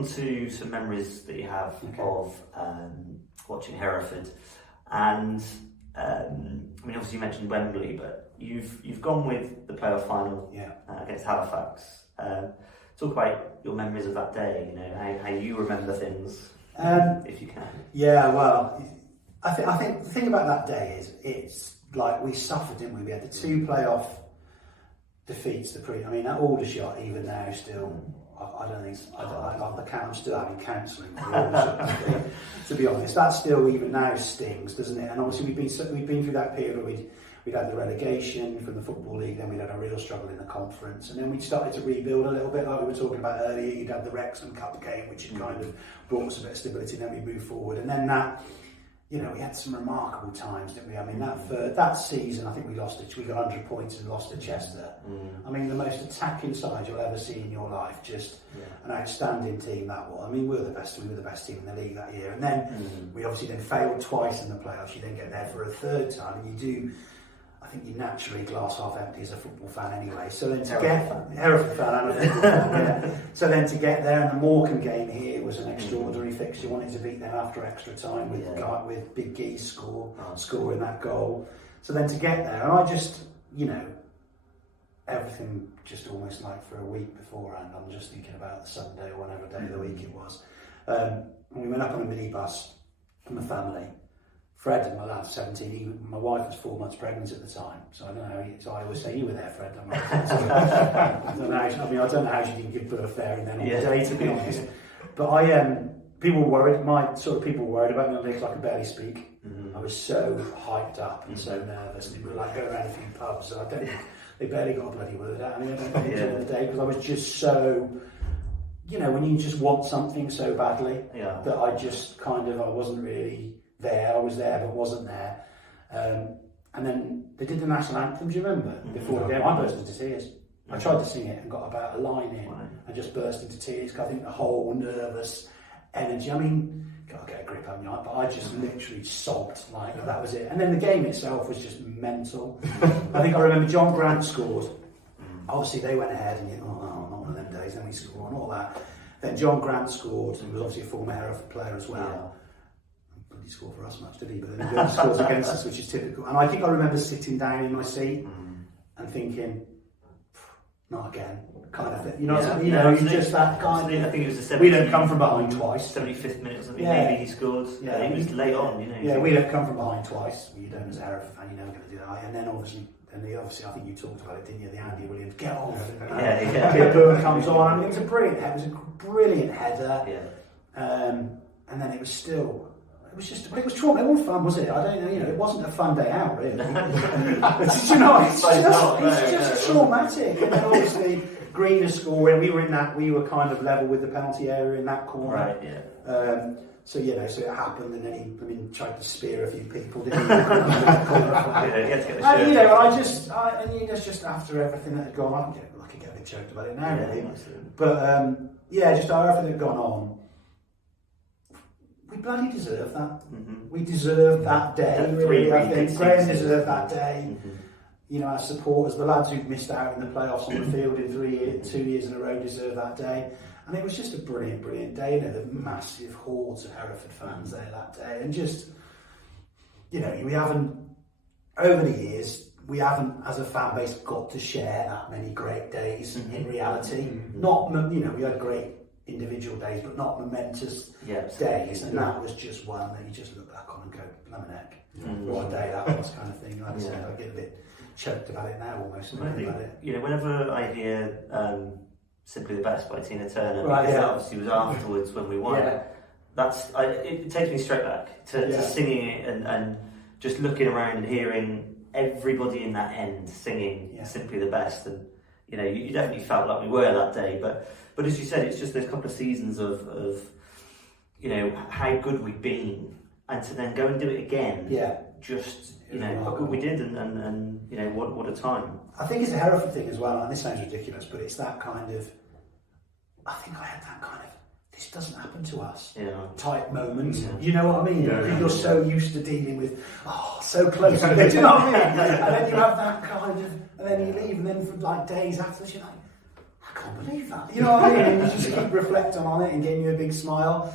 on to some memories that you have of watching Hereford, and I mean, obviously you mentioned Wembley, but you've gone with the playoff final against Halifax. Talk about your memories of that day. You know how you remember things, if you can. Yeah, well, I think the thing about that day is it's like we suffered, didn't we? We had the 2 playoff defeats. I mean, at Aldershot, even now, still, I don't think I'm still having counselling for Aldershot. To be honest, that still even now stings, doesn't it? And obviously we've been through that period where we'd had the relegation from the Football League, then we'd had a real struggle in the conference, and then we started to rebuild a little bit, like we were talking about earlier. You'd had the Wrexham Cup game, which had kind of brought us a bit of stability, and then we moved forward, and then that. You know, we had some remarkable times, didn't we? I mean, that season, I think we got 100 points and lost to Chester. I mean, the most attacking side you'll ever see in your life. Just an outstanding team that was. I mean, we were the best team in the league that year. And then we obviously then failed twice in the playoffs. You then get there for a third time, and you do. I think you naturally glass half empty as a football fan anyway. So then to Hereford fan and a football fan, So then to get there, and the Morecambe game here was an extraordinary fixture. Wanted to beat them after extra time with Big Geese scoring that goal. So then to get there, and I just, you know, everything just almost like for a week beforehand, I'm just thinking about the Sunday or whatever day of the week it was. And we went up on a minibus from the family. Fred, my lad, 17, my wife was 4 months pregnant at the time, so I don't know. So I always say, you were there, Fred. I don't know how she didn't give birth there and then on the day, to be honest. But people were worried. People were worried about me because I could barely speak. I was so hyped up and so nervous. And we were like going around a few pubs, and I don't think they barely got a bloody word out of me at the end of the day because I was just so. You know, when you just want something so badly that I just I wasn't really. I was there but wasn't there, and then they did the national anthem. Do you remember? Before the game, I burst into tears. I tried to sing it and got about a line in and just burst into tears because I think the whole nervous energy. I mean, gotta get a grip on you, but I just literally sobbed like that was it. And then the game itself was just mental. I think I remember John Grant scored. Obviously they went ahead and you know, not one of them days. Then we scored and all that. Then John Grant scored and was obviously a former Hereford player as well. He scored for us much, did he? But then he scores against us, which is typical. And I think I remember sitting down in my seat and thinking, not again, kind of thing. You know what I mean? You know, just that kind of. I think it was the 70th. We don't come from behind twice. 75th minute or something. Maybe he scored. Yeah, he was late on. You know. Yeah, we don't come from behind twice. You don't, as a Hereford fan, you're never going to do that. And then obviously, I think you talked about it, didn't you? The Andy Williams get on. Pierre comes on. I mean, it was a brilliant header. Yeah. And then it was still. It was trauma. It wasn't fun, was it? I don't know. You know, it wasn't a fun day out, really. But, you know, it's just traumatic. And then obviously, Green is scoring. We were kind of level with the penalty area in that corner. Right. Yeah. So you know, so it happened, and then he tried to spear a few people, didn't he? He had to get the shirt. You know, just after everything that had gone on, I could get a big joke about it now, really. But just after everything that had gone on. We bloody deserve that. We deserved that day. Really, I think Graham deserved that day. You know, our supporters, the lads who've missed out in the playoffs on the field in 2 years in a row, deserve that day. And it was just a brilliant day. You know, the massive hordes of Hereford fans there that day, and just, you know, we haven't over the years. We haven't, as a fan base, got to share that many great days in reality. Not, you know, we had great individual days, but not momentous days, and that was just one that you just look back on and go, blimey heck, what a day that was, kind of thing. Like I said, I get a bit choked about it now almost. You know, whenever I hear Simply the Best by Tina Turner, right, because that obviously was afterwards when we won, it takes me straight back to singing it and just looking around and hearing everybody in that end singing Simply the Best, and you know, you definitely felt like we were that day, but as you said, it's just those couple of seasons of you know, how good we've been, and to then go and do it again. Just, you know, how good we did, and you know, what a time. I think it's a Hereford thing as well, and this sounds ridiculous, but it's that kind of, I think I had that kind of, this doesn't happen to us type moment. You know what I mean? You're so used to dealing with, so close. Do you know what I mean? And then you have that kind of, and then you leave, and then for like days after, you're like, I can't believe that. You know what I mean? And you just keep reflecting on it and getting you a big smile.